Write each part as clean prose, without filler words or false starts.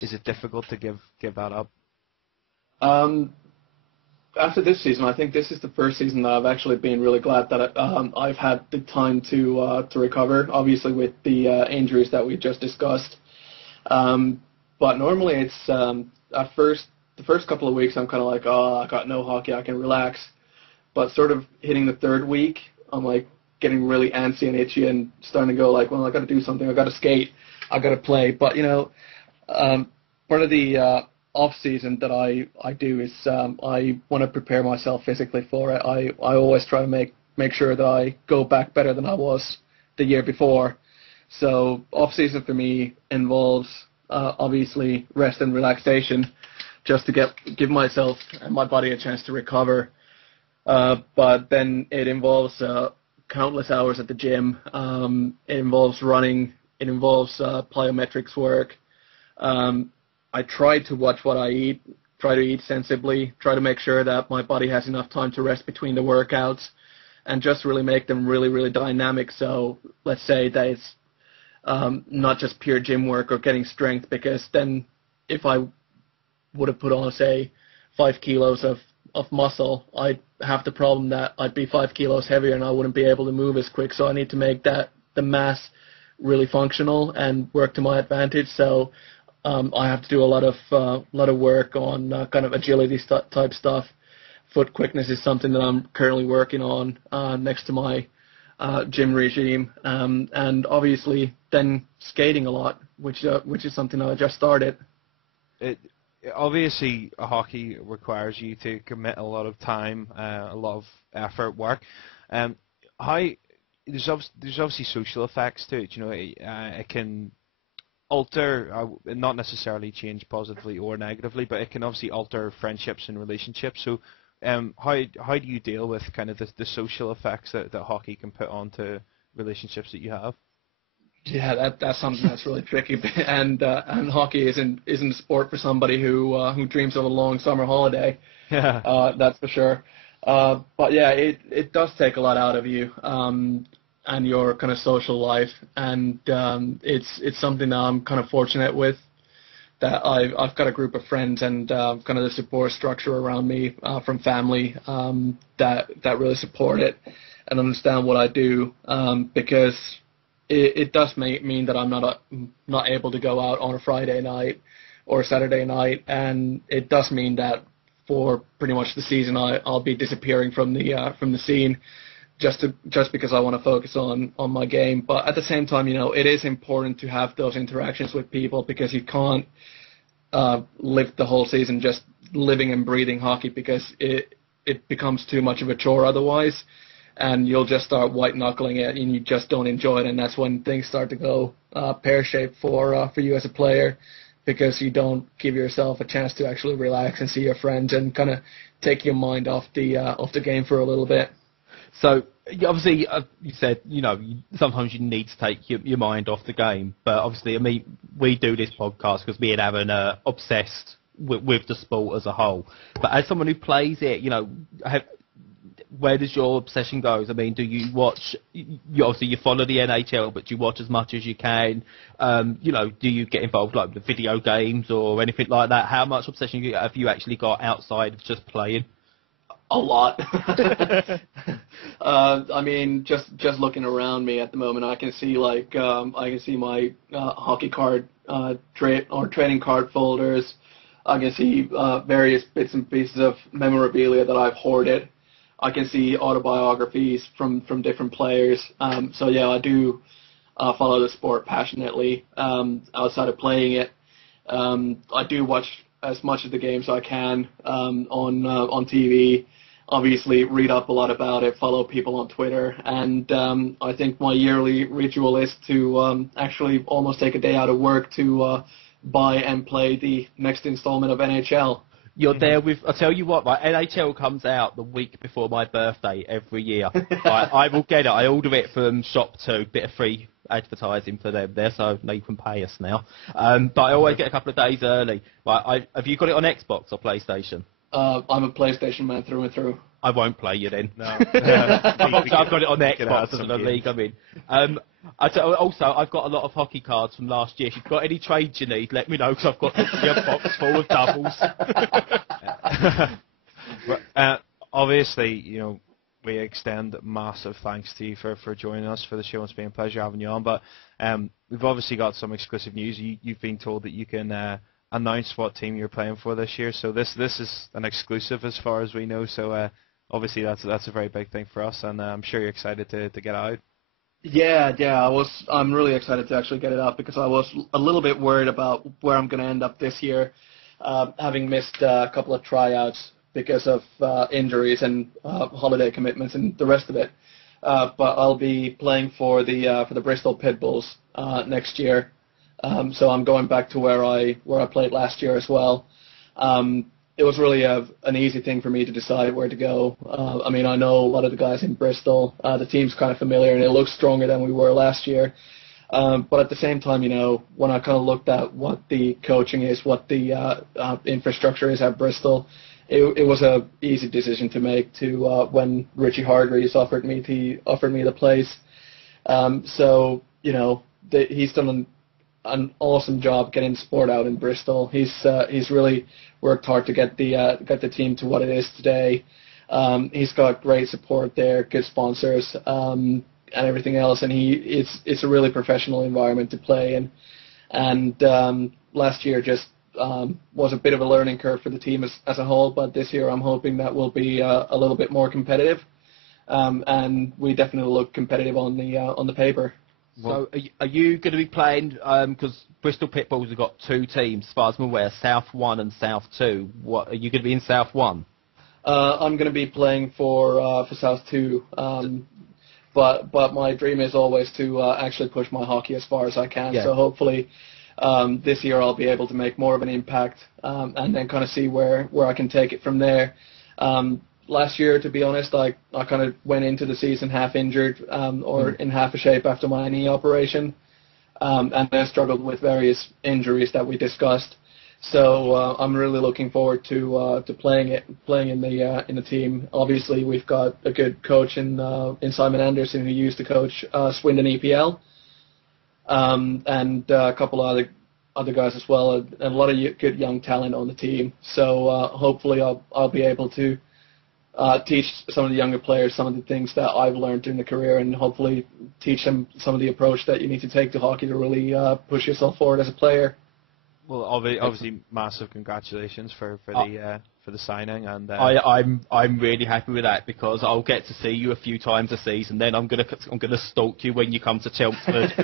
Is it difficult to give that up? After this season, I think this is the first season that I've actually been really glad that I've had the time to recover. Obviously, with the injuries that we just discussed, but normally it's the first couple of weeks I'm kind of like, oh, I got no hockey, I can relax. But sort of hitting the third week, I'm like getting really antsy and itchy and starting to go like, well, I got to do something, I got to skate, I got to play. But part of the off season that I do is I want to prepare myself physically for it. I always try to make sure that I go back better than I was the year before. So off season for me involves obviously rest and relaxation, just to give myself and my body a chance to recover. But then it involves countless hours at the gym. It involves running. It involves plyometrics work. I try to watch what I eat, try to eat sensibly, try to make sure that my body has enough time to rest between the workouts, and just really make them really, really dynamic. So let's say that it's not just pure gym work or getting strength, because then if I would have put on, say, 5 kilos of muscle, I'd have the problem that I'd be 5 kilos heavier and I wouldn't be able to move as quick. So I need to make the mass really functional and work to my advantage. So I have to do a lot of work on kind of agility type stuff. Foot quickness is something that I'm currently working on next to my gym regime, and obviously then skating a lot, which is something that I just started. Obviously, hockey requires you to commit a lot of time, a lot of effort, work. There's obviously social effects to it. It can alter, not necessarily change positively or negatively, but it can obviously alter friendships and relationships. So, how do you deal with kind of the social effects that hockey can put onto relationships that you have? Yeah, that's something that's really tricky, and hockey isn't a sport for somebody who dreams of a long summer holiday. Yeah. That's for sure. But yeah, it does take a lot out of you, and your kind of social life, and it's something that I'm kind of fortunate with, that I've got a group of friends and kind of the support structure around me from family that really support it and understand what I do, because it does mean that I'm not able to go out on a Friday night or a Saturday night, and it does mean that for pretty much the season I'll be disappearing from the scene, just because I want to focus on my game. But at the same time, it is important to have those interactions with people, because you can't live the whole season just living and breathing hockey, because it becomes too much of a chore otherwise, and you'll just start white-knuckling it, and you just don't enjoy it, and that's when things start to go pear-shaped for you as a player, because you don't give yourself a chance to actually relax and see your friends and kind of take your mind off the game for a little bit. So obviously, you said sometimes you need to take your mind off the game, but obviously, I mean, we do this podcast because me and Aaron are obsessed with the sport as a whole. But as someone who plays it, where does your obsession go? I mean, do you watch? Obviously, you follow the NHL, but do you watch as much as you can? Do you get involved like with video games or anything like that? How much obsession have you actually got outside of just playing? A lot. I mean, just looking around me at the moment, I can see I can see my hockey card trading card folders. I can see various bits and pieces of memorabilia that I've hoarded. I can see autobiographies from different players. So yeah, I do follow the sport passionately. Outside of playing it, I do watch as much of the games as I can on TV. Obviously, read up a lot about it, follow people on Twitter, and I think my yearly ritual is to actually almost take a day out of work to buy and play the next installment of NHL. You're there with, I'll tell you what, NHL comes out the week before my birthday every year. I will get it. I order it from Shop2, bit of free advertising for them there, so no, you can pay us now. But I always get a couple of days early. Have you got it on Xbox or PlayStation? I'm a PlayStation man through and through. I won't play you then. No. I've got it on Xbox and the league I'm in. Also, I've got a lot of hockey cards from last year. If you've got any trades you need, let me know, because I've got a box full of doubles. Obviously, we extend massive thanks to you for joining us for the show. It's been a pleasure having you on. But we've obviously got some exclusive news. You've been told that you can announce what team you're playing for this year. So this is an exclusive as far as we know. So obviously that's a very big thing for us, and I'm sure you're excited to get out. Yeah, I'm really excited to actually get it out, because I was a little bit worried about where I'm going to end up this year, having missed a couple of tryouts because of injuries and holiday commitments and the rest of it. But I'll be playing for the Bristol Pitbulls next year. So I'm going back to where I played last year as well. It was really an easy thing for me to decide where to go. I mean, I know a lot of the guys in Bristol. The team's kind of familiar, and it looks stronger than we were last year. But at the same time, when I kind of looked at what the coaching is, what the infrastructure is at Bristol, it was a easy decision to make. When Richie Hargreaves offered me the place. So he's done an awesome job getting the sport out in Bristol. He's really worked hard to get the team to what it is today. He's got great support there, good sponsors, and everything else. And it's a really professional environment to play in. And last year just was a bit of a learning curve for the team as a whole. But this year I'm hoping that we'll be a little bit more competitive. And we definitely look competitive on the paper. So are you going to be playing, because Bristol Pitbulls have got two teams, as far as I'm aware, South 1 and South 2. What, are you going to be in South 1? I'm going to be playing for South 2, but my dream is always to actually push my hockey as far as I can. Yeah. So hopefully this year I'll be able to make more of an impact, and then kind of see where I can take it from there. Last year, to be honest, I kind of went into the season half injured or in half a shape after my knee operation, and then struggled with various injuries that we discussed. So I'm really looking forward to playing in the team. Obviously, we've got a good coach in Simon Anderson, who used to coach Swindon EPL, and a couple of other guys as well, and a lot of good young talent on the team. So hopefully I'll be able to teach some of the younger players some of the things that I've learned during the career, and hopefully teach them some of the approach that you need to take to hockey to really push yourself forward as a player. Well, obviously, massive congratulations for the signing, and I'm really happy with that, because I'll get to see you a few times a season. Then I'm gonna stalk you when you come to Chelmsford.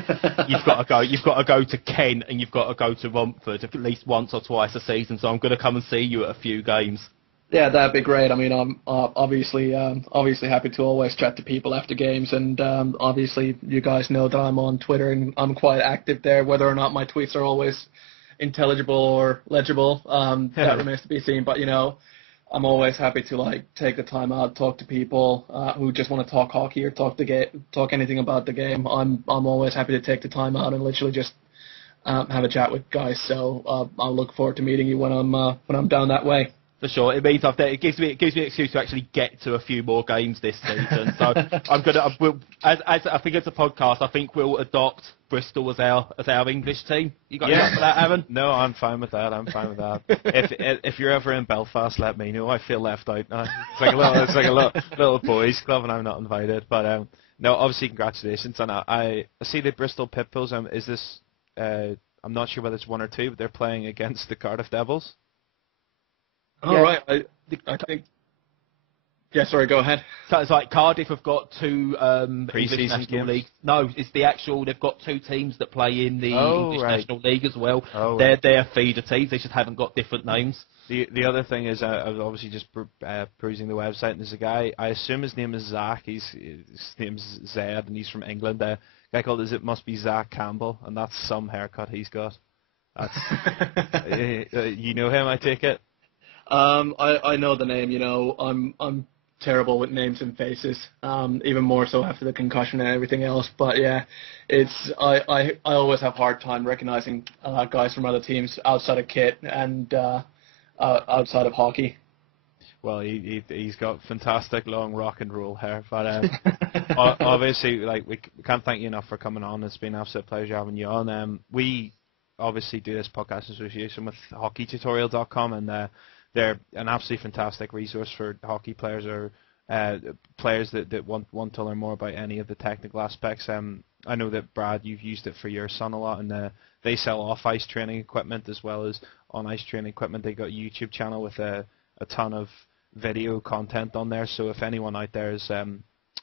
You've got to go to Kent, and you've got to go to Romford at least once or twice a season. So I'm gonna come and see you at a few games. Yeah, that'd be great. I mean, I'm obviously happy to always chat to people after games, and obviously you guys know that I'm on Twitter and I'm quite active there. Whether or not my tweets are always intelligible or legible, that remains to be seen. But I'm always happy to take the time out, talk to people who just want to talk hockey or talk anything about the game. I'm always happy to take the time out and literally just have a chat with guys. So I'll look forward to meeting you when I'm down that way. For sure, it means it gives me an excuse to actually get to a few more games this season. So as I think it's a podcast, I think we'll adopt Bristol as our English team. You got anything for that, Aaron? No, I'm fine with that. If you're ever in Belfast, let me know. I feel left out now. It's like a little boys club, and I'm not invited. But no, obviously congratulations, and I see the Bristol Pitbulls. Is this? I'm not sure whether it's one or two, but they're playing against the Cardiff Devils. All right. I think. Yeah, sorry, go ahead. So it's like Cardiff have got two English National League. No, it's the actual. They've got two teams that play in the English National League as well. Oh, they're feeder teams. They just haven't got different names. The other thing is, I was obviously just perusing the website, and there's a guy. I assume his name is Zach. His name's Zed, and he's from England. A guy called it must be Zach Campbell, and that's some haircut he's got. That's you know him, I take it. I know the name. I'm terrible with names and faces, even more so after the concussion and everything else. But yeah, I always have a hard time recognizing guys from other teams outside of kit and outside of hockey. Well, he's got fantastic long rock and roll hair, but obviously, like we can't thank you enough for coming on. It's been an absolute pleasure having you on. We obviously do this podcast in association with hockeytutorial.com, and they're an absolutely fantastic resource for hockey players or players that want to learn more about any of the technical aspects. I know that Brad, you've used it for your son a lot, and they sell off-ice training equipment as well as on-ice training equipment. They got a YouTube channel with a ton of video content on there, so if anyone out there is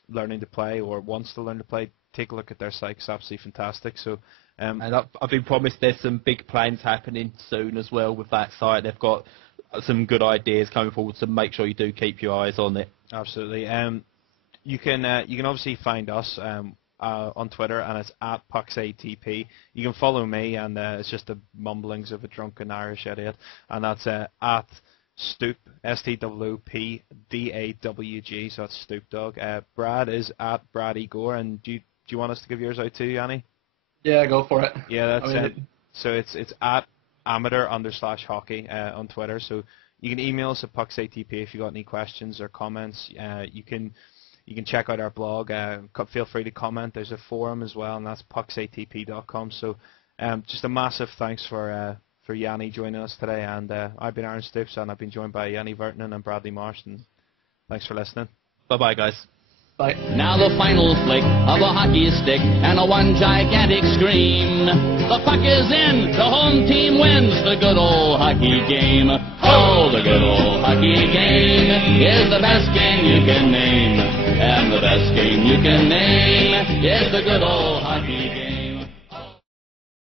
learning to play or wants to learn to play, take a look at their site. It's absolutely fantastic. So, and I've been promised there's some big plans happening soon as well with that site. They've got some good ideas coming forward, so make sure you do keep your eyes on it. Absolutely. You can obviously find us on Twitter, and it's at PucksATP. You can follow me, and it's just the mumblings of a drunken Irish idiot, and that's at Stoop, STOOPDAWG, so that's Stoop Dog. Brad is at Brad Igor, and do you want us to give yours out too, Janne? Yeah, go for it. Yeah, that's it. So it's at amateur_hockey on Twitter. So you can email us at PucksATP if you got any questions or comments. You can check out our blog. Feel free to comment. There's a forum as well, and that's pucksatp.com. So just a massive thanks for Janne joining us today. And I've been Aaron Stoops, and I've been joined by Janne Vertinen and Bradley Marsh. And thanks for listening. Bye-bye, guys. Bye. Now the final flick of a hockey stick and a one gigantic scream. The puck is in, the home team wins the good old hockey game. Oh, the good old hockey game is the best game you can name. And the best game you can name is the good old hockey game.